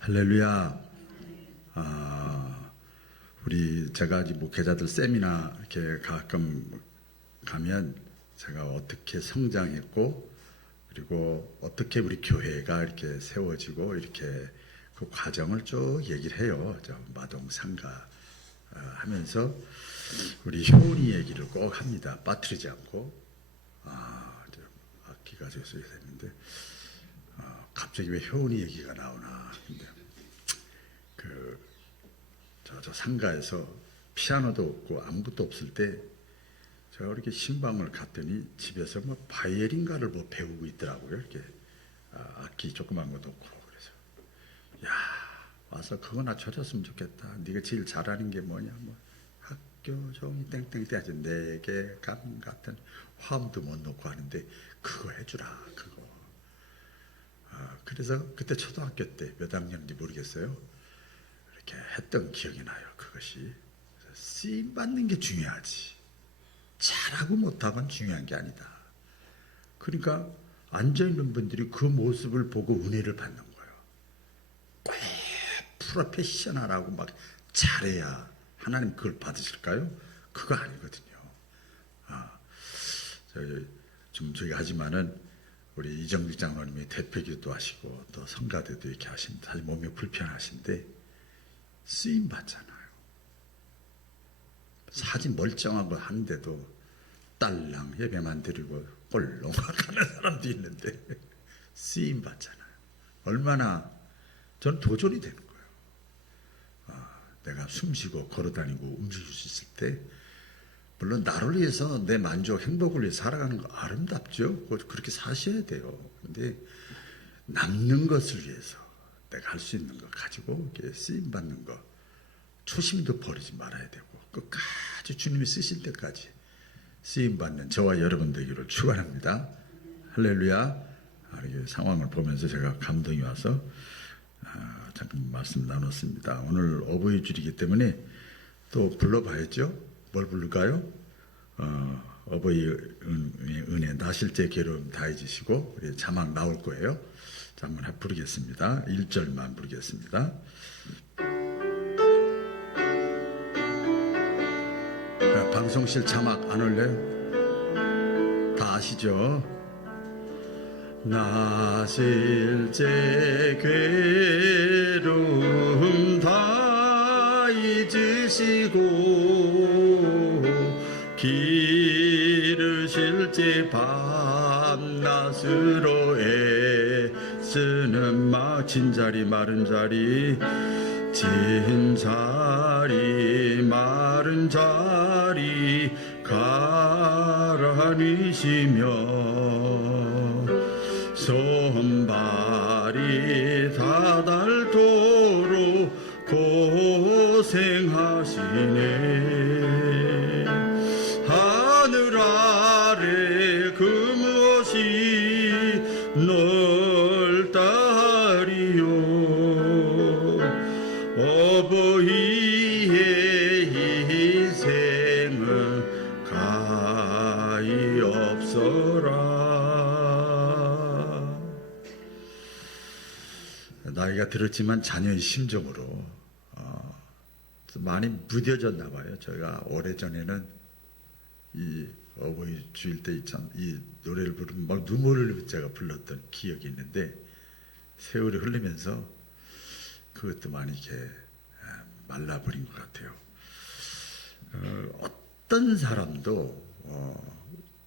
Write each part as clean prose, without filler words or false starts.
할렐루야. 제가 아직 목회자들 세미나 이렇게 가끔 가면 제가 어떻게 성장했고, 그리고 어떻게 우리 교회가 이렇게 세워지고, 이렇게 그 과정을 쭉 얘기를 해요. 저 마동상가 하면서 우리 효은이 얘기를 꼭 합니다. 빠뜨리지 않고. 악기가 저기서 됐는데, 갑자기 왜 효은이 얘기가 나오나. 근데 저 상가에서 피아노도 없고 아무것도 없을 때 제가 이렇게 신방을 갔더니 집에서 뭐 바이올린가를 뭐 배우고 있더라고요. 이렇게 악기 조그만 것도 없고. 그래서 야, 와서 그거나 쳐줬으면 좋겠다. 네가 제일 잘하는 게 뭐냐. 뭐 학교 종이 땡땡 떼야지. 내게 감 같은 화음도 못 놓고 하는데 그거 해주라. 그거. 그래서 그때 초등학교 때 몇 학년인지 모르겠어요. 이렇게 했던 기억이 나요. 그것이 쓰임 받는 게 중요하지. 잘하고 못하고는 중요한 게 아니다. 그러니까 앉아 있는 분들이 그 모습을 보고 은혜를 받는 거예요. 꼭 프로페셔널하고 막 잘해야 하나님 그걸 받으실까요? 그거 아니거든요. 저희가 하지만은 우리 이정직 장로님이 대표기도 하시고 또 성가대도 이렇게 하신데 사실 몸이 불편하신데 쓰임 받잖아요. 사진 멀쩡하고 한데도 딸랑 예배만 드리고 꼴렁 가는 사람도 있는데 쓰임 받잖아요. 얼마나 저는 도전이 되는 거예요. 내가 숨쉬고 걸어다니고 움직일 수 있을 때 물론 나를 위해서 내 만족, 행복을 위해 살아가는 거 아름답죠. 그렇게 사셔야 돼요. 근데 남는 것을 위해서 내가 할 수 있는 거 가지고 쓰임 받는 거 초심도 버리지 말아야 되고 끝까지 주님이 쓰실 때까지 쓰임 받는 저와 여러분 되기를 축원합니다. 할렐루야. 이렇게 상황을 보면서 제가 감동이 와서 잠깐 말씀 나눴습니다. 오늘 어버이 주이기 때문에 또 불러봐야죠. 뭘 부를까요? 어버이 은혜 나실제 괴로움 다 잊으시고 우리 자막 나올 거예요. 자, 한번 부르겠습니다. 1절만 부르겠습니다. 방송실 자막 안 올려요? 다 아시죠? 나실제 괴로움 다 잊으시고 기르실제 밤낮으로 애쓰는 막 진자리 마른 자리 진자리 마른 자리 가라니시며 손발이 다 닳도록 고생하시네. 하늘 아래 그 무엇이 넓다리요. 어버이의 희생은 가히 없어라. 나이가 들었지만 자녀의 심정으로 많이 무뎌졌나 봐요. 저희가 오래전에는 이 어버이 주일 때 이 노래를 부르면 막 눈물을 제가 불렀던 기억이 있는데 세월이 흐르면서 그것도 많이 이렇게 말라버린 것 같아요. 어떤 사람도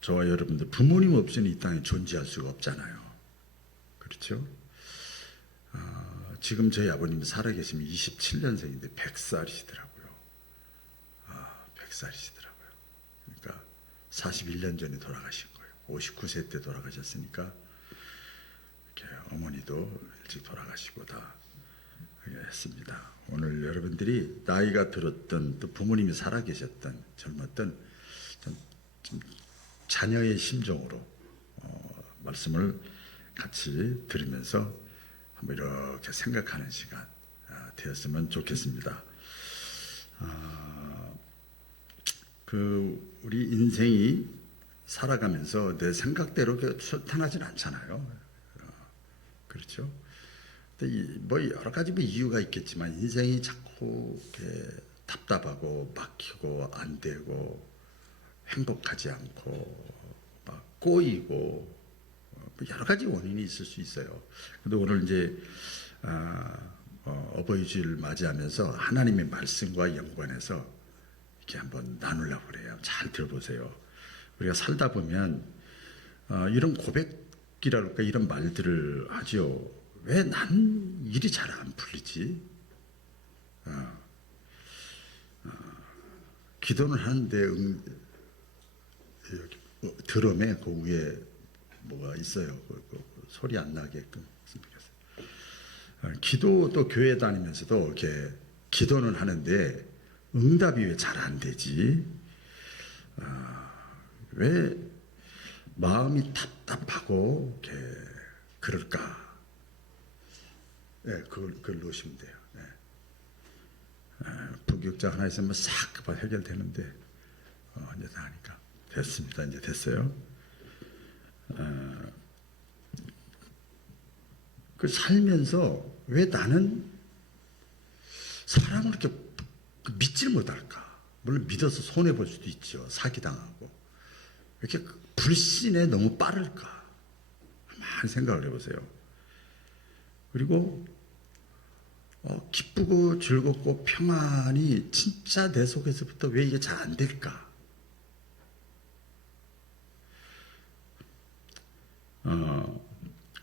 저와 여러분들 부모님 없이는 이 땅에 존재할 수가 없잖아요. 그렇죠? 지금 저희 아버님이 살아계시면 27년생인데 100살이시더라고요. 100살이시더라고요. 그러니까 41년 전에 돌아가신 거예요. 59세 때 돌아가셨으니까 이렇게 어머니도 일찍 돌아가시고 다 했습니다. 오늘 여러분들이 나이가 들었던 또 부모님이 살아계셨던 젊었던 좀 자녀의 심정으로 말씀을 같이 들으면서 한번 이렇게 생각하는 시간 되었으면 좋겠습니다. 우리 인생이 살아가면서 내 생각대로 순탄하진 않잖아요. 그렇죠? 뭐 여러 가지 뭐 이유가 있겠지만 인생이 자꾸 이렇게 답답하고 막히고 안 되고 행복하지 않고 막 꼬이고 여러 가지 원인이 있을 수 있어요. 근데 오늘 이제 어버이 주일 맞이하면서 하나님의 말씀과 연관해서 이렇게 한번 나누려고 그래요. 잘 들어보세요. 우리가 살다 보면 이런 고백이랄까 이런 말들을 하죠. 왜 난 일이 잘 안 풀리지? 기도는 하는데 여기 드럼에 그 위에 뭐가 있어요. 소리 안 나게끔. 기도 또 교회 다니면서도 이렇게 기도는 하는데 응답이 왜 잘 안 되지? 왜 마음이 답답하고 이렇게 그럴까? 네, 그걸 놓으시면 돼요. 네. 부교육자 하나 있으면 싹 급하게 해결되는데 이제 다 하니까 됐습니다. 이제 됐어요. 그 살면서 왜 나는 사람을 이렇게 믿질 못할까? 물론 믿어서 손해 볼 수도 있죠. 사기당하고 왜 이렇게 불신에 너무 빠를까? 많은 생각을 해보세요. 그리고 기쁘고 즐겁고 평안이 진짜 내 속에서부터 왜 이게 잘 안 될까?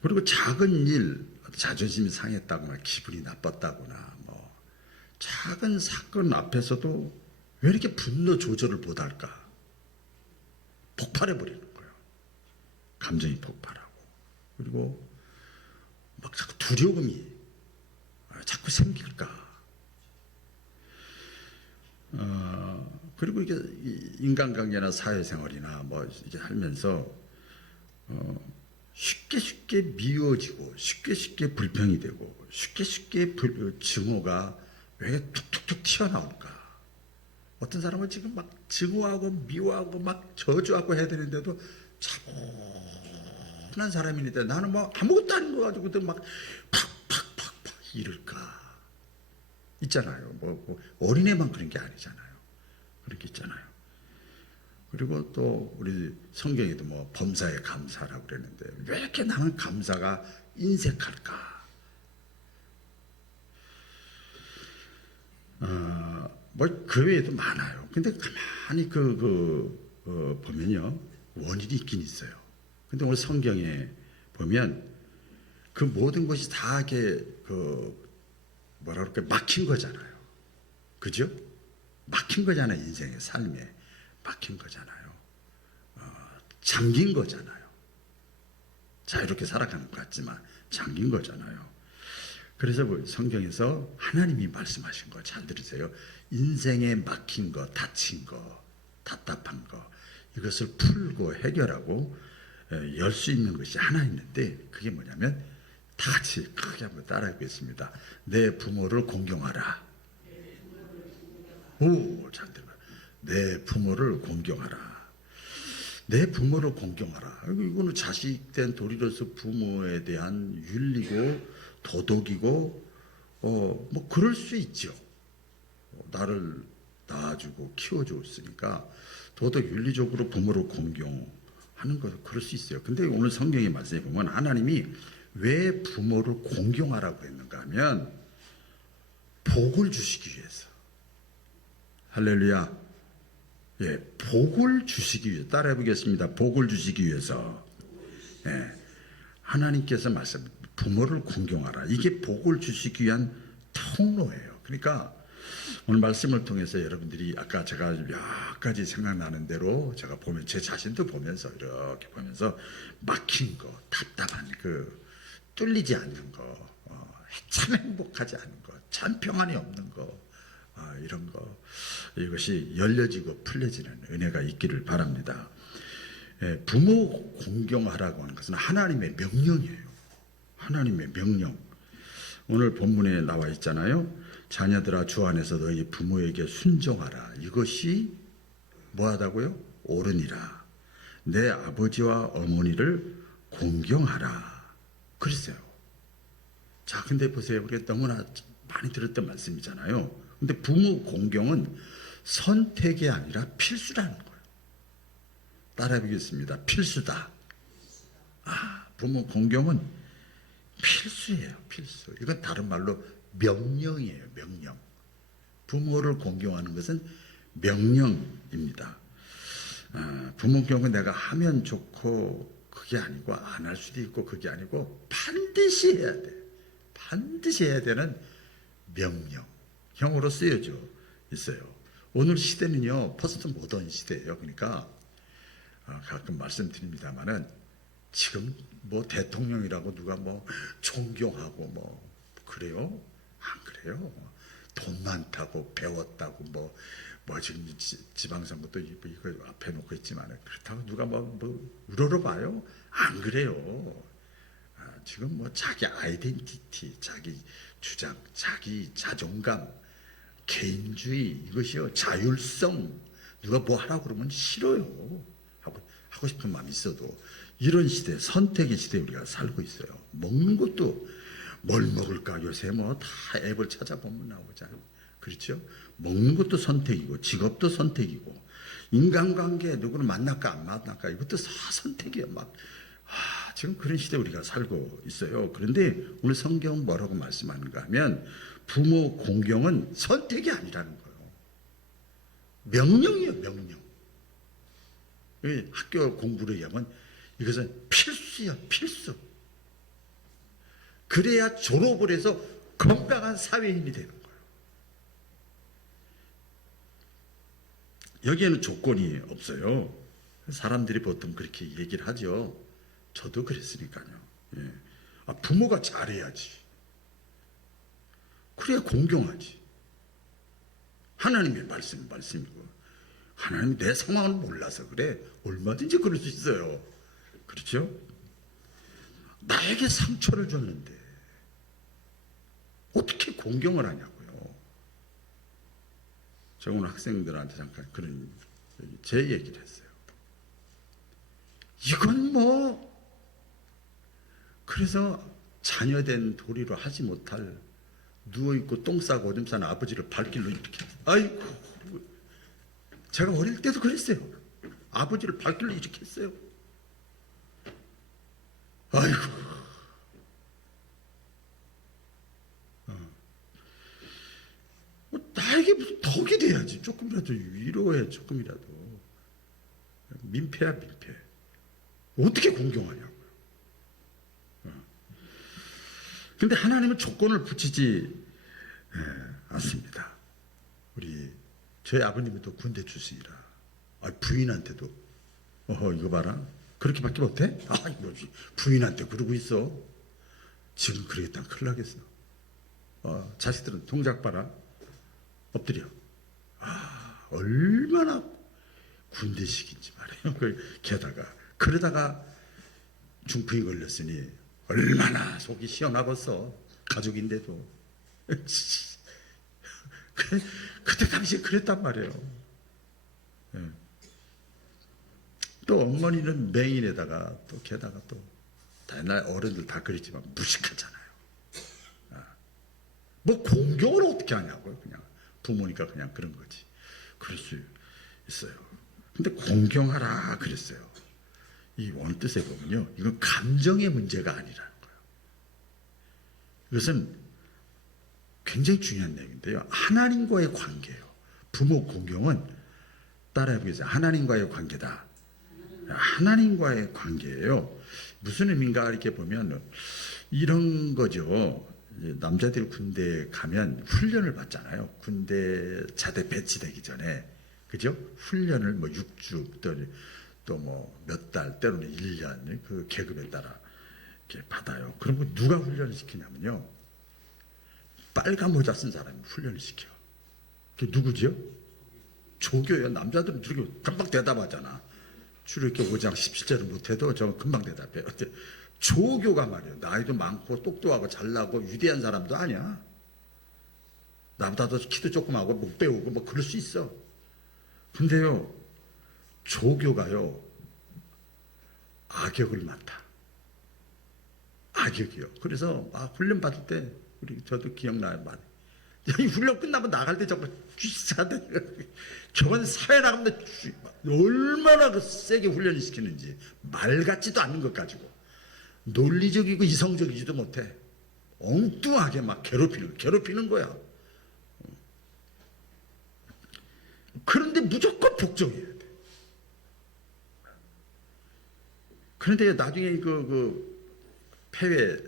그리고 작은 일, 자존심이 상했다거나 기분이 나빴다거나 뭐 작은 사건 앞에서도 왜 이렇게 분노 조절을 못할까? 폭발해 버리는 거예요. 감정이 폭발하고 그리고 막 자꾸 두려움이 자꾸 생길까? 그리고 이게 인간관계나 사회생활이나 뭐 이렇게 하면서 쉽게 미워지고 쉽게 불평이 되고 쉽게 증오가 왜 툭툭툭 튀어나올까? 어떤 사람은 지금 막 증오하고 미워하고 막 저주하고 해야 되는데도 차분한 사람인데 나는 뭐 아무것도 아닌 거 가지고 막 팍팍팍팍 이럴까? 있잖아요. 뭐 어린애만 그런 게 아니잖아요. 그런 게 있잖아요. 그리고 또 우리 성경에도 뭐 범사에 감사라고 그랬는데 왜 이렇게 나는 감사가 인색할까? 뭐 그 외에도 많아요. 근데 가만히 보면요 원인이 있긴 있어요. 근데 오늘 성경에 보면 그 모든 것이 다 이렇게 뭐라 그럴까 막힌 거잖아요. 그죠? 막힌 거잖아요. 인생의 삶에 막힌 거잖아요. 잠긴 거잖아요. 자유롭게 살아가는 것 같지만 잠긴 거잖아요. 그래서 성경에서 하나님이 말씀하신 거 잘 들으세요. 인생에 막힌 거, 닫힌 거, 답답한 거 이것을 풀고 해결하고 열 수 있는 것이 하나 있는데 그게 뭐냐면 다 같이 크게 한번 따라해 보겠습니다. 내 부모를 공경하라. 오, 잘 들어요. 내 부모를 공경하라. 내 부모를 공경하라. 이거는 자식된 도리로서 부모에 대한 윤리고 도덕이고 뭐 그럴 수 있죠. 나를 낳아주고 키워줬으니까 도덕 윤리적으로 부모를 공경하는 거 그럴 수 있어요. 근데 오늘 성경의 말씀에 보면 하나님이 왜 부모를 공경하라고 했는가 하면 복을 주시기 위해서. 할렐루야. 예, 복을 주시기 위해 따라해 보겠습니다. 복을 주시기 위해서. 예, 하나님께서 말씀 부모를 공경하라. 이게 복을 주시기 위한 통로예요. 그러니까 오늘 말씀을 통해서 여러분들이 아까 제가 몇 가지 생각나는 대로 제가 보면 제 자신도 보면서 이렇게 보면서 막힌 거, 답답한 뚫리지 않는 거, 참 행복하지 않은 거, 참 평안이 없는 거. 이런 거 이것이 열려지고 풀려지는 은혜가 있기를 바랍니다. 부모 공경하라고 하는 것은 하나님의 명령이에요. 하나님의 명령. 오늘 본문에 나와 있잖아요. 자녀들아 주 안에서 너희 부모에게 순종하라. 이것이 뭐하다고요? 옳으니라. 내 아버지와 어머니를 공경하라. 그랬어요. 자, 근데 보세요. 우리가 너무나 많이 들었던 말씀이잖아요. 근데 부모 공경은 선택이 아니라 필수라는 거예요. 따라해 보겠습니다. 필수다. 부모 공경은 필수예요. 필수. 이건 다른 말로 명령이에요. 명령. 부모를 공경하는 것은 명령입니다. 부모 공경은 내가 하면 좋고 그게 아니고 안 할 수도 있고 그게 아니고 반드시 해야 돼. 반드시 해야 되는 명령형으로 쓰여져 있어요. 오늘 시대는요, 포스트 모던 시대예요. 그러니까 가끔 말씀드립니다만은 지금 뭐 대통령이라고 누가 뭐 존경하고 뭐 그래요? 안 그래요? 돈 많다고 배웠다고 뭐 지금 지방선거도 이거 앞에 놓고 있지만 그렇다고 누가 뭐 우러러봐요? 안 그래요. 지금 뭐 자기 아이덴티티, 자기 주장, 자기 자존감, 개인주의 이것이요 자율성 누가 뭐 하라고 그러면 싫어요. 하고 싶은 마음이 있어도 이런 시대, 선택의 시대에 우리가 살고 있어요. 먹는 것도 뭘 먹을까 요새 뭐 다 앱을 찾아보면 나오잖아요. 그렇죠? 먹는 것도 선택이고 직업도 선택이고 인간관계 누구를 만날까 안 만날까 이것도 다 선택이에요. 지금 그런 시대에 우리가 살고 있어요. 그런데 오늘 성경은 뭐라고 말씀하는가 하면 부모 공경은 선택이 아니라는 거예요. 명령이에요. 명령. 학교 공부를 위하면 이것은 필수야. 필수. 그래야 졸업을 해서 건강한 사회인이 되는 거예요. 여기에는 조건이 없어요. 사람들이 보통 그렇게 얘기를 하죠. 저도 그랬으니까요. 예. 부모가 잘해야지. 그래야 공경하지. 하나님의 말씀이고 하나님이 내 상황을 몰라서 그래. 얼마든지 그럴 수 있어요. 그렇죠? 나에게 상처를 줬는데 어떻게 공경을 하냐고요. 제가 오늘 학생들한테 잠깐 그런 제 얘기를 했어요. 이건 뭐 그래서 자녀된 도리로 하지 못할 누워있고 똥 싸고 오줌 싸는 아버지를 발길로 이렇게 아이고 제가 어릴 때도 그랬어요. 아버지를 발길로 이렇게 했어요. 아이고 나에게 무슨 덕이 돼야지. 조금이라도 위로해. 조금이라도 민폐야 민폐. 어떻게 공경하냐고요. 근데 하나님은 조건을 붙이지 않습니다. 저희 아버님이 또 군대 출신이라 부인한테도 이거 봐라. 그렇게밖에 못해? 이거 부인한테 그러고 있어. 지금 그러겠다면 큰일 나겠어. 자식들은 동작 봐라. 엎드려. 얼마나 군대식인지 말이에요. 게다가 그러다가 중풍이 걸렸으니 얼마나 속이 시원하겠어. 가족인데도. 그때 당시에 그랬단 말이에요. 또 어머니는 맹인에다가 또 게다가 또 옛날 어른들 다 그랬지만 무식하잖아요. 뭐 공경을 어떻게 하냐고요. 그냥 부모니까 그냥 그런 거지. 그럴 수 있어요. 근데 공경하라 그랬어요. 이 원뜻에 보면요, 이건 감정의 문제가 아니라는 거예요. 이것은 굉장히 중요한 내용인데요. 하나님과의 관계예요. 부모 공경은 따라해보겠습니다. 하나님과의 관계다. 하나님과의 관계예요. 무슨 의미인가 이렇게 보면 이런 거죠. 남자들이 군대에 가면 훈련을 받잖아요. 군대 자대 배치되기 전에. 그죠? 훈련을 뭐 6주 또 뭐 몇 달 때로는 1년 그 계급에 따라 이렇게 받아요. 그럼 누가 훈련을 시키냐면요. 빨간 모자 쓴 사람이 훈련을 시켜. 그게 누구지요? 조교예요. 남자들은 저렇게 금방 대답하잖아. 주로 이렇게 5장 17절을 못해도 저 금방 대답해요. 조교가 말이에요. 나이도 많고 똑똑하고 잘나고 위대한 사람도 아니야. 나보다도 키도 조그마하고 못 배우고 뭐 그럴 수 있어. 근데요, 조교가요, 악역을 맡아. 악역이요. 그래서 훈련 받을 때 우리 저도 기억나요 많이. 이 훈련 끝나면 나갈 때 정말 쥐싸대. 저건 사회 나가면 얼마나 그 세게 훈련을 시키는지 말 같지도 않는 것 가지고 논리적이고 이성적이지도 못해. 엉뚱하게 막 괴롭히는 거야. 그런데 무조건 복종해야 돼. 그런데 나중에 폐회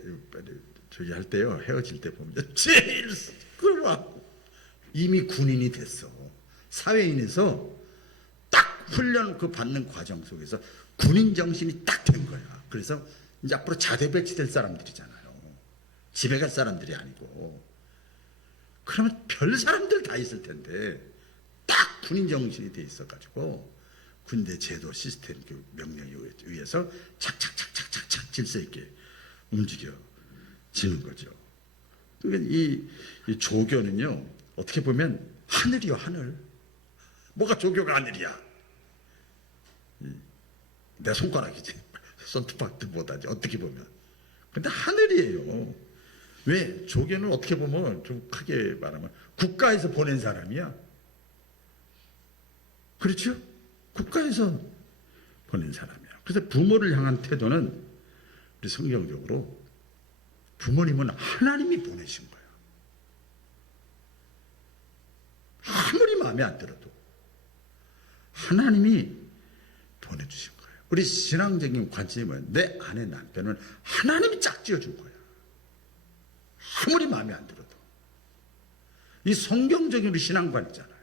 저기 할 때요, 헤어질 때 보면 제일 이미 군인이 됐어. 사회인에서 딱 훈련 받는 과정 속에서 군인 정신이 딱 된 거야. 그래서 이제 앞으로 자대 배치될 사람들이잖아요. 집에 갈 사람들이 아니고. 그러면 별 사람들 다 있을 텐데 딱 군인 정신이 돼 있어가지고 군대 제도 시스템 명령에 의해서 착착착착착착 질서 있게 움직여지는 거죠. 그러니까 이 조교는요, 어떻게 보면 하늘이요, 하늘. 뭐가 조교가 하늘이야? 내 손가락이지. 손톱보다지 어떻게 보면. 근데 하늘이에요. 왜? 조교는 어떻게 보면 좀 크게 말하면 국가에서 보낸 사람이야. 그렇죠? 국가에서 보낸 사람이야. 그래서 부모를 향한 태도는 우리 성경적으로 부모님은 하나님이 보내신 거야. 아무리 마음에 안 들어도 하나님이 보내주신 거예요. 우리 신앙적인 관점은 내 아내 남편은 하나님이 짝지어준 거야. 아무리 마음에 안 들어도. 이 성경적인 우리 신앙관이잖아요.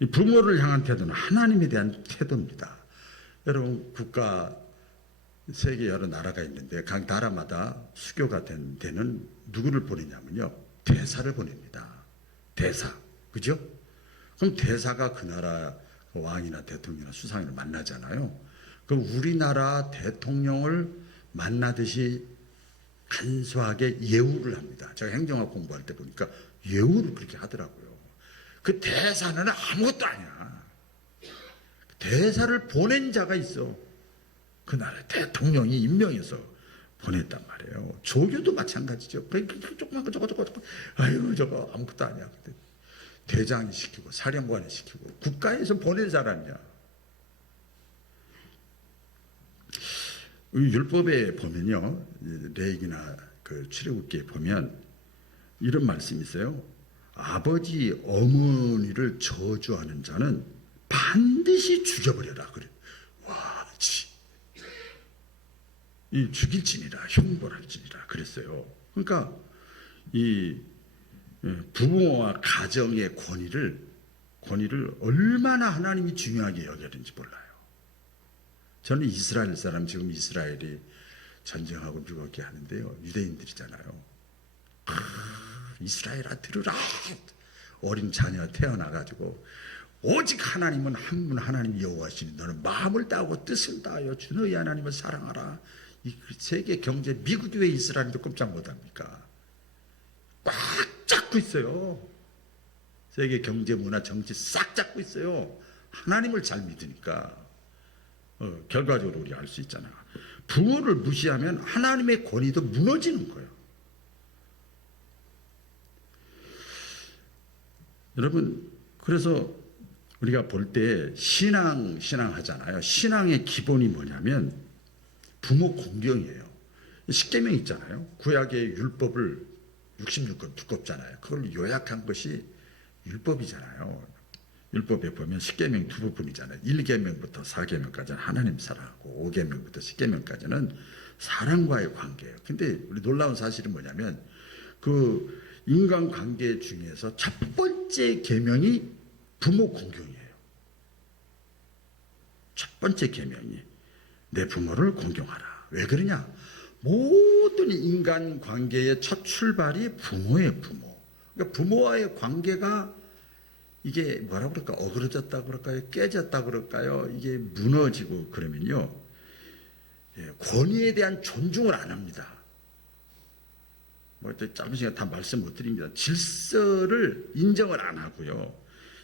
이 부모를 향한 태도는 하나님에 대한 태도입니다. 여러분, 국가 세계 여러 나라가 있는데 각 나라마다 수교가 된 데는 누구를 보내냐면요, 대사를 보냅니다. 대사, 그죠? 그럼 대사가 그 나라 왕이나 대통령이나 수상을 만나잖아요. 그럼 우리나라 대통령을 만나듯이 간소하게 예우를 합니다. 제가 행정학 공부할 때 보니까 예우를 그렇게 하더라고요. 그 대사는 아무것도 아니야. 대사를 보낸 자가 있어. 그 나라 대통령이 임명해서 보냈단 말이에요. 조교도 마찬가지죠. 조그만 거 저거 아이고 저거 아무것도 아니야. 근데 대장이 시키고 사령관이 시키고 국가에서 보낸 사람이야. 율법에 보면요, 레위기나 그 출애굽기에 보면 이런 말씀이 있어요. 아버지 어머니를 저주하는 자는 반드시 죽여버려라. 그래. 와, 이 죽일지니라, 형벌할지니라 그랬어요. 그러니까 이 부모와 가정의 권위를 얼마나 하나님이 중요하게 여겼는지 몰라요. 저는 이스라엘 사람, 지금 이스라엘이 전쟁하고 미국이 하는데요, 유대인들이잖아요. 이스라엘아 들으라. 어린 자녀 태어나가지고 오직 하나님은 한 분 하나님 여호와시니 너는 마음을 다하고 뜻을 다하여 주 너희 하나님을 사랑하라. 이 세계 경제, 미국이 왜 이스라엘도 꼼짝 못합니까? 꽉 잡고 있어요. 세계 경제, 문화, 정치 싹 잡고 있어요. 하나님을 잘 믿으니까. 결과적으로 우리 알 수 있잖아. 부모를 무시하면 하나님의 권위도 무너지는 거예요. 여러분, 그래서 우리가 볼 때 신앙 하잖아요. 신앙의 기본이 뭐냐면 부모 공경이에요. 십계명 있잖아요. 구약의 율법을 66권 두껍잖아요. 그걸 요약한 것이 율법이잖아요. 율법에 보면 십계명 두 부분이잖아요. 1계명부터 4계명까지는 하나님 사랑하고 5계명부터 10계명까지는 사랑과의 관계예요. 근데 우리 놀라운 사실은 뭐냐면 그 인간관계 중에서 첫 번째 계명이 부모 공경이에요. 첫 번째 계명이 내 부모를 공경하라. 왜 그러냐? 모든 인간관계의 첫 출발이 부모예요. 부모. 그러니까 부모와의 관계가 이게 뭐라 그럴까? 어그러졌다 그럴까요? 깨졌다 그럴까요? 이게 무너지고 그러면요, 권위에 대한 존중을 안 합니다. 짧은 시간 다 말씀 못 드립니다. 질서를 인정을 안 하고요,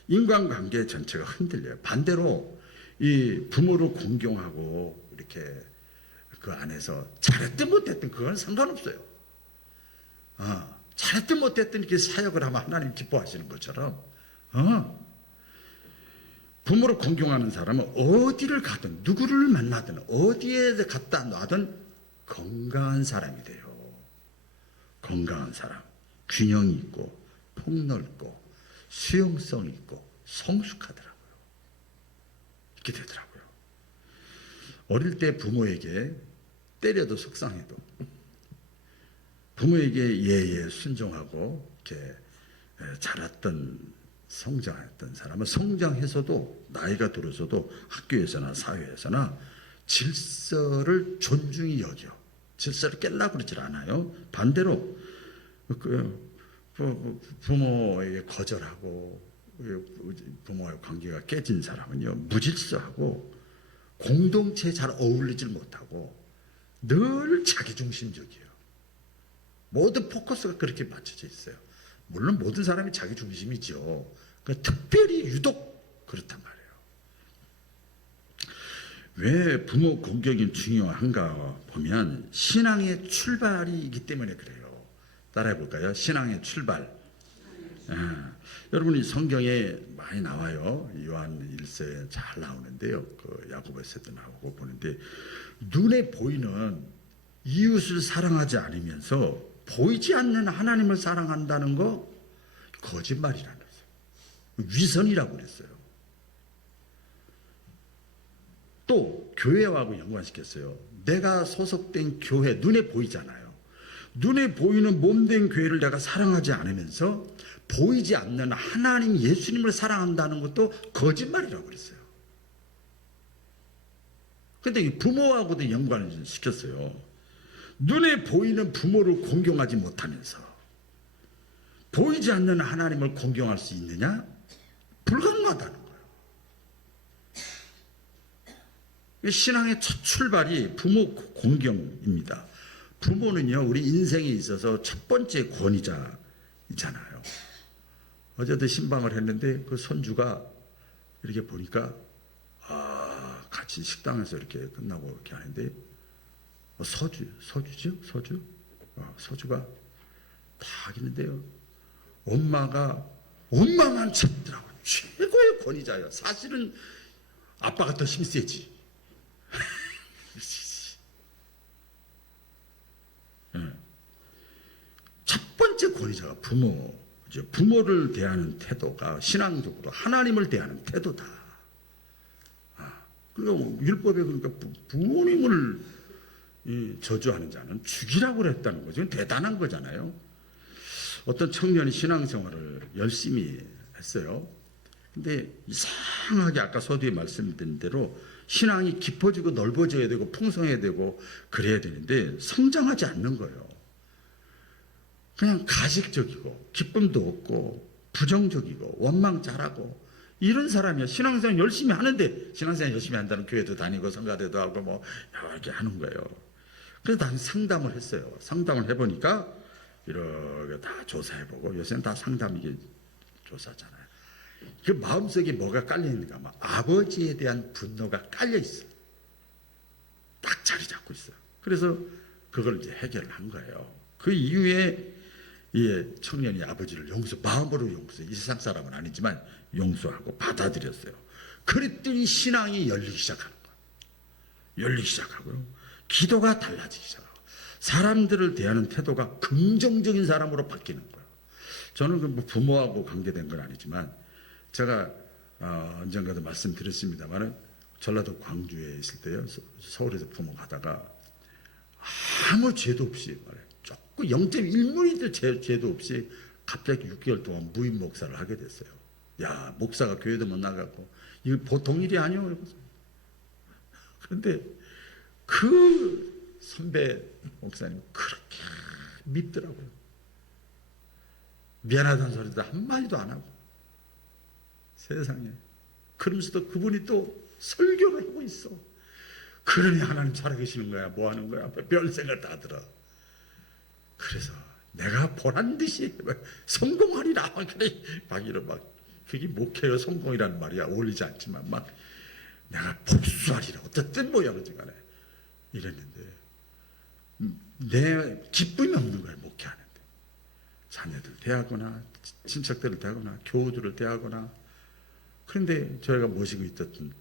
인간관계 전체가 흔들려요. 반대로 이 부모를 공경하고 이렇게 그 안에서 잘했든 못했든 그건 상관없어요. 잘했든 못했든 이렇게 사역을 하면 하나님 기뻐하시는 것처럼 부모를 존경하는 사람은 어디를 가든 누구를 만나든 어디에 갔다 놔든 건강한 사람이 돼요. 건강한 사람, 균형이 있고 폭넓고 수용성 있고 성숙하더라고요. 이렇게 되더라고요. 어릴 때 부모에게 때려도 속상해도 부모에게 예예 순종하고 이렇게 자랐던 성장했던 사람은 성장해서도 나이가 들어서도 학교에서나 사회에서나 질서를 존중히 여겨. 질서를 깨려고 그러질 않아요. 반대로 부모에게 거절하고 부모와의 관계가 깨진 사람은요 무질서하고 공동체에 잘 어울리질 못하고 늘 자기중심적이에요. 모든 포커스가 그렇게 맞춰져 있어요. 물론 모든 사람이 자기중심이죠. 특별히 유독 그렇단 말이에요. 왜 부모 공경이 중요한가 보면 신앙의 출발이기 때문에 그래요. 따라해 볼까요? 신앙의 출발. 여러분이 성경에 많이 나와요. 요한 1서에 잘 나오는데요. 그 야고보서도 나오고 보는데 눈에 보이는 이웃을 사랑하지 않으면서 보이지 않는 하나님을 사랑한다는 거 거짓말이라는 거예요. 위선이라고 그랬어요. 또 교회하고 연관시켰어요. 내가 소속된 교회 눈에 보이잖아요. 눈에 보이는 몸된 교회를 내가 사랑하지 않으면서 보이지 않는 하나님 예수님을 사랑한다는 것도 거짓말이라고 그랬어요. 그런데 부모하고도 연관을 시켰어요. 눈에 보이는 부모를 공경하지 못하면서 보이지 않는 하나님을 공경할 수 있느냐? 불가능하다는 거예요. 신앙의 첫 출발이 부모 공경입니다. 부모는요 우리 인생에 있어서 첫 번째 권위자이잖아요. 어제도 신방을 했는데 그 손주가 이렇게 보니까 같이 식당에서 이렇게 끝나고 이렇게 하는데 서주죠? 서주가 다 있는데요. 엄마만 찾더라고요. 최고의 권위자예요. 사실은 아빠가 더 힘세지. 첫 번째 권위자가 부모죠. 부모를 대하는 태도가 신앙적으로 하나님을 대하는 태도다. 그러니까 율법에 그러니까 부모님을 저주하는 자는 죽이라고 그랬다는 거죠. 대단한 거잖아요. 어떤 청년이 신앙생활을 열심히 했어요. 근데 이상하게 아까 서두에 말씀드린 대로 신앙이 깊어지고 넓어져야 되고 풍성해야 되고 그래야 되는데 성장하지 않는 거예요. 그냥 가식적이고 기쁨도 없고 부정적이고 원망 잘하고 이런 사람이야. 신앙생활 열심히 하는데 신앙생활 열심히 한다는 교회도 다니고 성가대도 하고 뭐 이렇게 하는 거예요. 그래서 난 상담을 했어요. 상담을 해보니까 이렇게 다 조사해보고 요새는 다 상담이 조사잖아요. 그 마음속에 뭐가 깔려있는가? 막 아버지에 대한 분노가 깔려있어. 딱 자리 잡고 있어. 그래서 그걸 이제 해결을 한 거예요. 그 이후에 이 청년이 아버지를 마음으로 용서해. 이 세상 사람은 아니지만 용서하고 받아들였어요. 그랬더니 신앙이 열리기 시작하는 거예요. 열리기 시작하고요. 기도가 달라지기 시작하고 사람들을 대하는 태도가 긍정적인 사람으로 바뀌는 거예요. 저는 그 부모하고 관계된 건 아니지만 제가 언젠가도 말씀드렸습니다만 전라도 광주에 있을 때요. 서울에서 부모 가다가 아무 죄도 없이 말이에요. 조금 0.1mm도 죄도 없이 갑자기 6개월 동안 무임 목사를 하게 됐어요. 야, 목사가 교회도 못 나가고 이거 보통 일이 아니에요. 그런데 그 선배 목사님 그렇게 밉더라고요. 미안하다는 소리도 한마디도 안 하고 세상에. 그러면서도 그분이 또 설교를 하고 있어. 그러니 하나님 살아계시는 거야. 뭐 하는 거야. 별 생각 다 들어. 그래서 내가 보란 듯이 성공하리라. 그래. 막 그게 목회의 성공이라는 말이야. 어울리지 않지만 막 내가 복수하리라. 어쨌든 뭐야. 그러지 간에. 이랬는데 내 기쁨이 없는 거예요. 목회하는데. 자녀들 대하거나 친척들을 대하거나 교우들을 대하거나. 그런데 저희가 모시고 있었던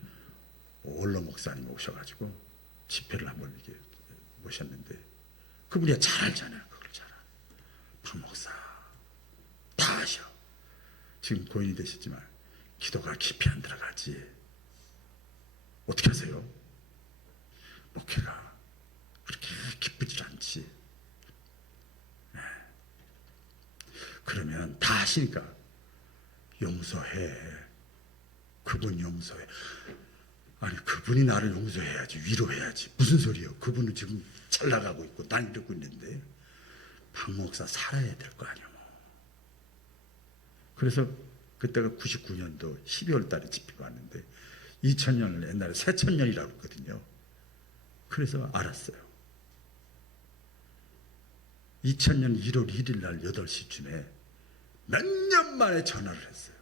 원로 목사님 오셔가지고 집회를 한번 이렇게 모셨는데 그분이 잘 알잖아요. 그걸 잘 알아요. 박 목사 다 아셔. 지금 고인이 되셨지만 기도가 깊이 안 들어가지. 어떻게 하세요? 목회가 그렇게 기쁘지 않지. 네. 그러면 다 아시니까 용서해. 그분 용서해. 아니 그분이 나를 용서해야지. 위로해야지. 무슨 소리요? 그분은 지금 잘 나가고 있고 난 이러고 있는데 박 목사 살아야 될 거 아니오. 그래서 그때가 99년도 12월 달에 집회가 왔는데 2000년을 옛날에 새천년이라고 했거든요. 그래서 알았어요. 2000년 1월 1일 날 8시쯤에 몇 년 만에 전화를 했어요.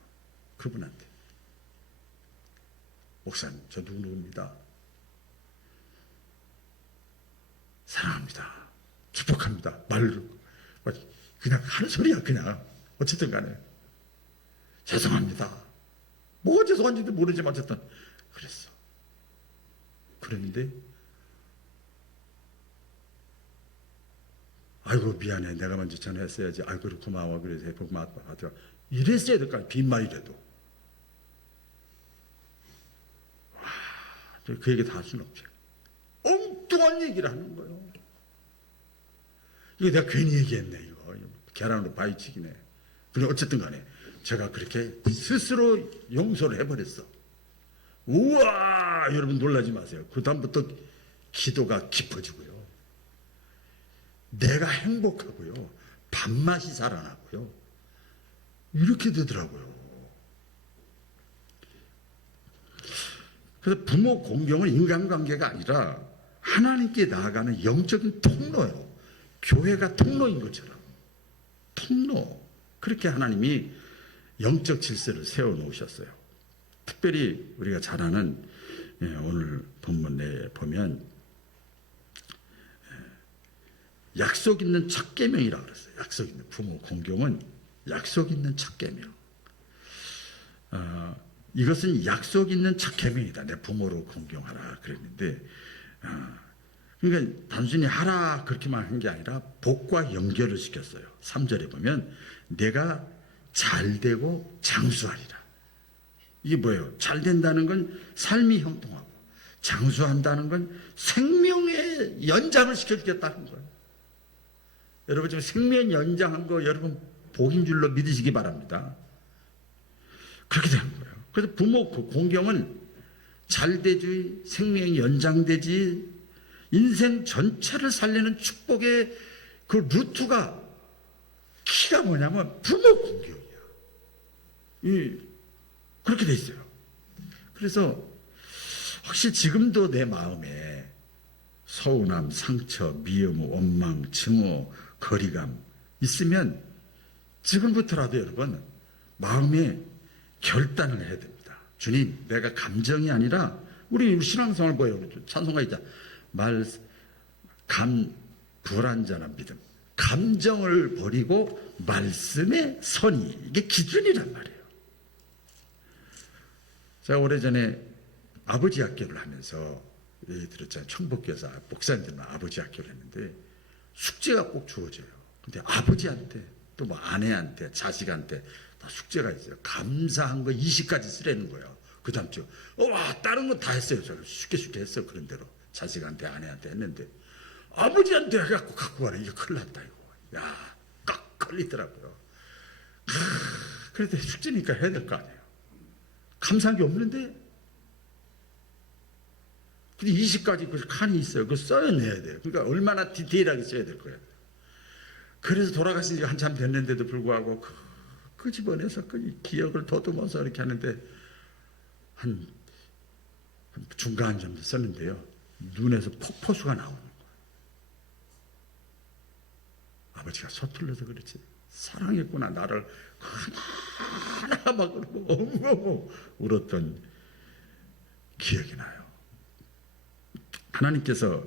그분한테. 목사님, 저 누구누구입니다. 사랑합니다. 축복합니다. 말로 그냥 하는 소리야. 그냥 어쨌든 간에 죄송합니다. 뭐가 죄송한지도 모르지만 어쨌든 그랬어. 그랬는데 아이고 미안해. 내가 먼저 전화했어야지. 아이고 고마워. 그래서 고마워. 이랬어야 될 거 아니야. 빈말이라도. 와, 그 얘기 다 할 수는 없죠. 엉뚱한 얘기를 하는 거예요. 이거 내가 괜히 얘기했네. 이거 계란으로 바위치기네. 근데 어쨌든 간에 제가 그렇게 스스로 용서를 해버렸어. 우와! 여러분 놀라지 마세요. 그 다음부터 기도가 깊어지고요. 내가 행복하고요. 밥맛이 살아나고요. 이렇게 되더라고요. 그래서 부모 공경은 인간관계가 아니라 하나님께 나아가는 영적인 통로예요. 교회가 통로인 것처럼. 통로. 그렇게 하나님이 영적 질서를 세워놓으셨어요. 특별히 우리가 잘 아는 오늘 본문 내에 보면 약속 있는 첫 계명이라고 그랬어요. 약속 있는 부모 공경은 약속 있는 첫 계명. 이것은 약속 있는 첫 계명이다. 내 부모로 공경하라 그랬는데 그러니까 단순히 하라 그렇게만 한 게 아니라 복과 연결을 시켰어요. 3절에 보면 내가 잘되고 장수하리라. 이게 뭐예요? 잘된다는 건 삶이 형통하고 장수한다는 건 생명의 연장을 시켜주겠다는 거예요. 여러분 지금 생명 연장한 거 여러분 복인 줄로 믿으시기 바랍니다. 그렇게 되는 거예요. 그래서 부모 공경은 잘되지, 생명이 연장되지, 인생 전체를 살리는 축복의 그 루트가 키가 뭐냐면 부모 공경이야. 그렇게 돼 있어요. 그래서 혹시 지금도 내 마음에 서운함, 상처, 미움, 원망, 증오, 거리감 있으면 지금부터라도 여러분 마음에 결단을 해야 됩니다. 주님, 내가 감정이 아니라 우리 신앙생활 뭐예요? 찬송가 있잖아. 불완전한 믿음. 감정을 버리고 말씀의 선의. 이게 기준이란 말이에요. 제가 오래전에 아버지 학교를 하면서 얘기 들었잖아요. 청복교에서 목사님들만 아버지 학교를 했는데 숙제가 꼭 주어져요. 근데 아버지한테 또 뭐 아내한테 자식한테 다 숙제가 있어요. 감사한 거 20가지 쓰라는 거예요. 그 다음 주 와 다른 거 다 했어요. 저 쉽게 했어요. 그런 대로 자식한테 아내한테 했는데 아버지한테 해갖고 갖고 가라. 이게 큰일 났다 이거. 야 꽉 걸리더라고요. 그래도 숙제니까 해야 될 거 아니에요. 감사한 게 없는데 근데 20가지 그 칸이 있어요. 그거 써내야 돼요. 그러니까 얼마나 디테일하게 써야 될 거예요. 그래서 돌아가신 지 한참 됐는데도 불구하고 끄집어내서 그 기억을 더듬어서 이렇게 하는데 한 중간 정도 썼는데요. 눈에서 폭포수가 나오는 거예요. 아버지가 서툴러서 그렇지 사랑했구나 나를 하나 막 그러고 엉엉 울었던 기억이 나요. 하나님께서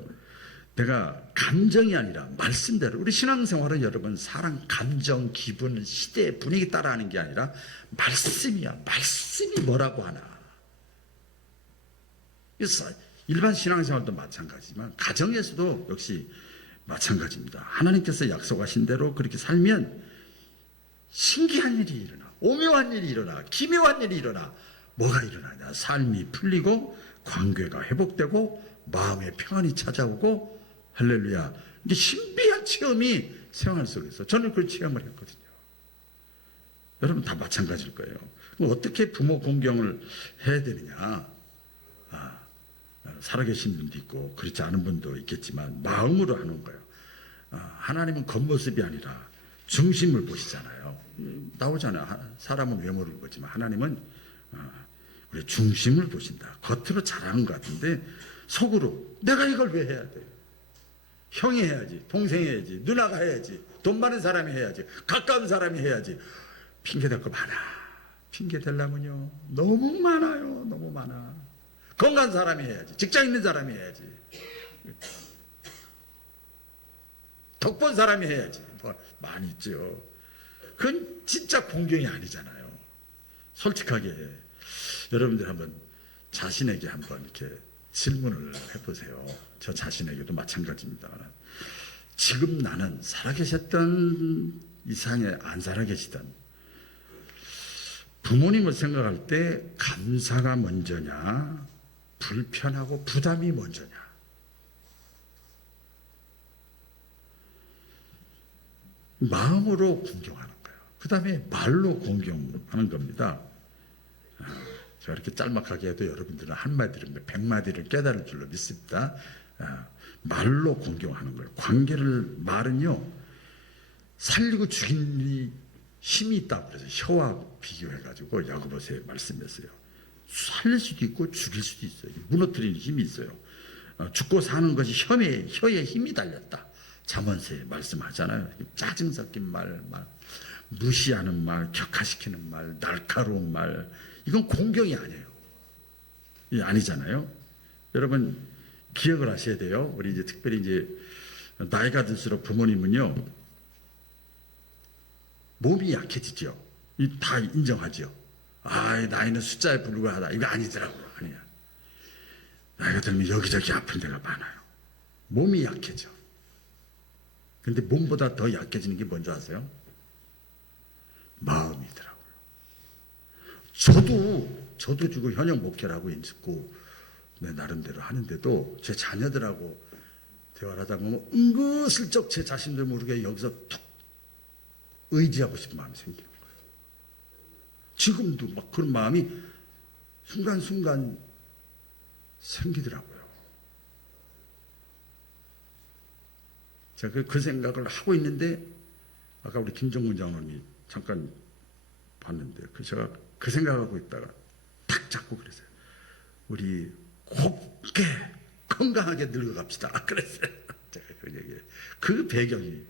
내가 감정이 아니라 말씀대로, 우리 신앙생활은 여러분 사람 감정, 기분, 시대, 분위기 따라하는 게 아니라 말씀이야. 말씀이 뭐라고 하나. 일반 신앙생활도 마찬가지지만 가정에서도 역시 마찬가지입니다. 하나님께서 약속하신 대로 그렇게 살면 신기한 일이 일어나, 오묘한 일이 일어나, 기묘한 일이 일어나. 뭐가 일어나냐? 삶이 풀리고 관계가 회복되고 마음의 평안이 찾아오고, 할렐루야. 이게 신비한 체험이 생활 속에서, 저는 그 체험을 했거든요. 여러분 다 마찬가지일 거예요. 어떻게 부모 공경을 해야 되느냐? 살아계신 분도 있고 그렇지 않은 분도 있겠지만 마음으로 하는 거예요. 하나님은 겉모습이 아니라 중심을 보시잖아요. 나오잖아요. 사람은 외모를 보지만 하나님은 우리 중심을 보신다. 겉으로 잘하는 것 같은데 속으로 내가 이걸 왜 해야 돼? 형이 해야지, 동생이 해야지, 누나가 해야지, 돈 많은 사람이 해야지, 가까운 사람이 해야지. 핑계댈 거 많아. 핑계대려면요 너무 많아요. 너무 많아. 건강한 사람이 해야지, 직장 있는 사람이 해야지, 덕본 사람이 해야지. 뭐 많이 있죠. 그건 진짜 공경이 아니잖아요. 솔직하게 여러분들 한번 자신에게 한번 이렇게 질문을 해보세요. 저 자신에게도 마찬가지입니다. 지금 나는 살아계셨던 이상에 안 살아계시던 부모님을 생각할 때 감사가 먼저냐, 불편하고 부담이 먼저냐. 마음으로 공경하는 거예요. 그 다음에 말로 공경하는 겁니다. 제가 이렇게 짤막하게 해도 여러분들은 한마디로 100마디를 깨달을 줄로 믿습니다. 말로 공경하는 거예요. 관계를, 말은요 살리고 죽이는 힘이 있다고 그래서 혀와 비교해가지고 야고보서에 말씀했어요. 살릴 수도 있고 죽일 수도 있어요. 무너뜨리는 힘이 있어요. 죽고 사는 것이 혀에 힘이 달렸다. 잠언서에 말씀하잖아요. 짜증 섞인 말, 무시하는 말, 격하시키는 말, 날카로운 말, 이건 공경이 아니에요. 이 아니잖아요. 여러분 기억을 하셔야 돼요. 우리 이제 특별히 이제 나이가 들수록 부모님은요 몸이 약해지죠. 이 다 인정하죠. 나이는 숫자에 불과하다. 이거 아니더라고요. 아니야. 나이가 들면 여기저기 아픈 데가 많아요. 몸이 약해져. 근데 몸보다 더 약해지는 게 뭔지 아세요? 마음이더라고요. 저도 지금 현역 목회라고 있고 내 나름대로 하는데도 제 자녀들하고 대화를 하다 보면 은근슬쩍 제 자신도 모르게 여기서 툭 의지하고 싶은 마음이 생기는 거예요. 지금도 막 그런 마음이 순간순간 생기더라고요. 제가 그 생각을 하고 있는데 아까 우리 김정문 장로님이 잠깐 봤는데 제가 그 생각하고 있다가 탁 잡고 그랬어요. 우리 곱게 건강하게 늙어갑시다. 그랬어요. 제가 그 얘기를. 그 배경이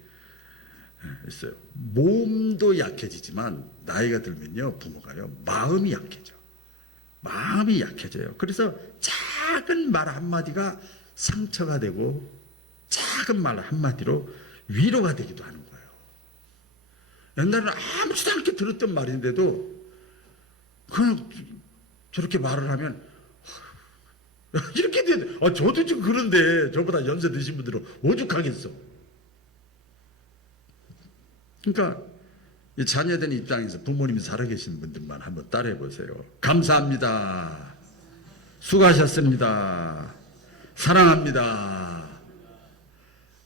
있어요. 몸도 약해지지만 나이가 들면요 부모가요 마음이 약해져. 마음이 약해져요. 그래서 작은 말 한마디가 상처가 되고 작은 말 한마디로 위로가 되기도 하는 거예요. 옛날에는 아무렇지도 않게 들었던 말인데도 그냥 저렇게 말을 하면 이렇게 돼. 저도 지금 그런데 저보다 연세 드신 분들은 오죽하겠어. 그러니까 자녀된 입장에서 부모님이 살아계신 분들만 한번 따라해 보세요. 감사합니다. 수고하셨습니다. 사랑합니다.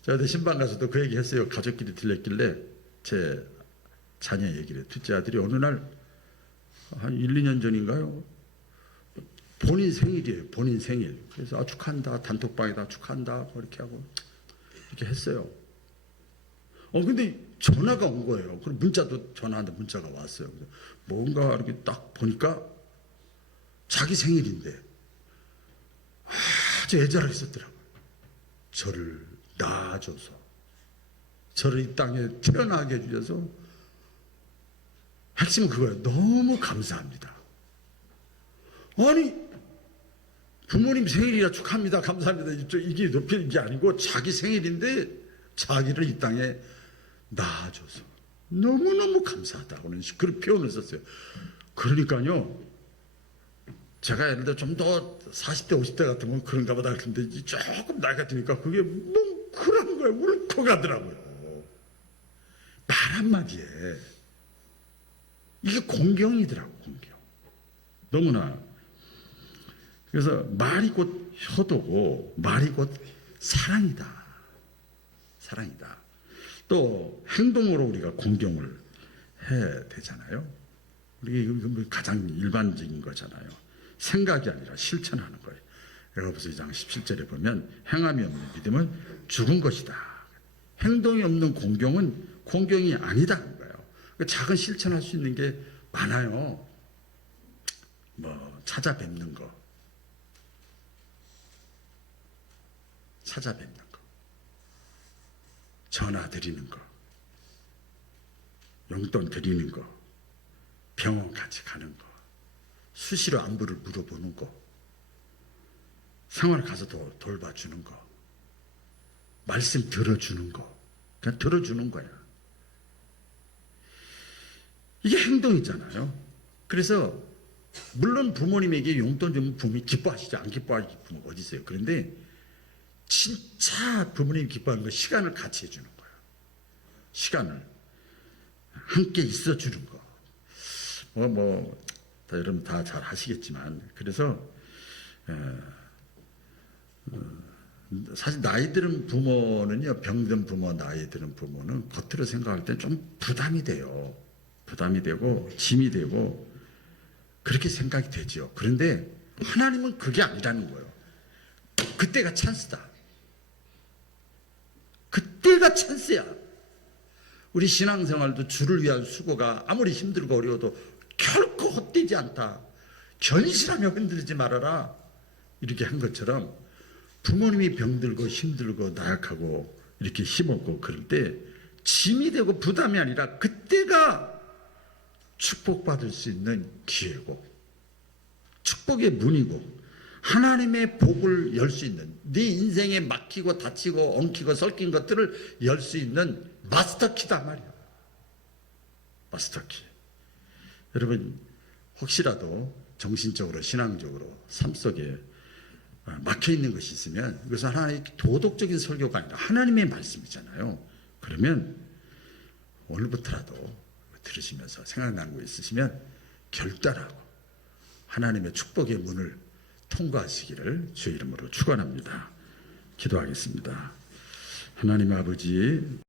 제가 신방 가서도 그 얘기 했어요. 가족끼리 들렸길래 제 자녀 얘기를. 둘째 아들이 어느 날 한 1, 2년 전인가요? 본인 생일이에요. 본인 생일. 그래서 축하한다. 단톡방에다 축하한다. 이렇게 하고 이렇게 했어요. 근데 전화가 온 거예요. 그럼 문자도 전화한다 문자가 왔어요. 뭔가 이렇게 딱 보니까 자기 생일인데 아주 애절하게 썼더라고요. 저를 낳아줘서, 저를 이 땅에 태어나게 해주셔서, 핵심은 그거예요. 너무 감사합니다. 아니 부모님 생일이라 축하합니다. 감사합니다. 이게 높이는 게 아니고 자기 생일인데 자기를 이 땅에 낳아줘서 너무너무 감사하다고는 그런 표현을 썼어요. 그러니까요. 제가 예를 들어 좀 더 40대 50대 같으면 그런가 보다 근데 조금 나이가 드니까 그게 뭉클한 거예요. 울컥하더라고요. 말 한마디에 이게 공경이더라고. 공경. 너무나. 그래서 말이 곧 효도고 말이 곧 사랑이다. 사랑이다. 또 행동으로 우리가 공경을 해야 되잖아요. 이게 가장 일반적인 거잖아요. 생각이 아니라 실천하는 거예요. 야고보서 2장 17절에 보면 행함이 없는 믿음은 죽은 것이다. 행동이 없는 공경은 공경이 아니다는 거예요. 작은 실천할 수 있는 게 많아요. 뭐 찾아뵙는 거, 찾아뵙는 거, 전화 드리는 거, 용돈 드리는 거, 병원 같이 가는 거, 수시로 안부를 물어보는 거, 생활 가서 돌봐주는 거, 말씀 들어주는 거, 그냥 들어주는 거야. 이게 행동이잖아요. 그래서 물론 부모님에게 용돈 주면 부모님이 기뻐하시죠. 안 기뻐하시는 부모가 어디 있어요. 그런데 진짜 부모님이 기뻐하는 건 시간을 같이 해주는 거예요. 시간을 함께 있어주는 거. 여러분 다 잘 하시겠지만, 그래서 사실 나이 들은 부모는요, 병든 부모, 나이 들은 부모는 겉으로 생각할 때 좀 부담이 돼요. 부담이 되고 짐이 되고 그렇게 생각이 되죠. 그런데 하나님은 그게 아니라는 거예요. 그때가 찬스다. 그때가 찬스야. 우리 신앙생활도 주를 위한 수고가 아무리 힘들고 어려워도 결코 헛되지 않다. 견실하며 흔들리지 말아라. 이렇게 한 것처럼 부모님이 병들고 힘들고 나약하고 이렇게 힘없고 그럴 때 짐이 되고 부담이 아니라 그때가 축복받을 수 있는 기회고 축복의 문이고 하나님의 복을 열 수 있는, 네 인생에 막히고 다치고 엉키고 섞인 것들을 열 수 있는 마스터키다 말이야. 마스터키. 여러분 혹시라도 정신적으로 신앙적으로 삶 속에 막혀 있는 것이 있으면 이것은 하나의 도덕적인 설교가 아니라 하나님의 말씀이잖아요. 그러면 오늘부터라도 들으시면서 생각나는 거 있으시면 결단하고 하나님의 축복의 문을 통과하시기를 주의 이름으로 축원합니다. 기도하겠습니다. 하나님 아버지,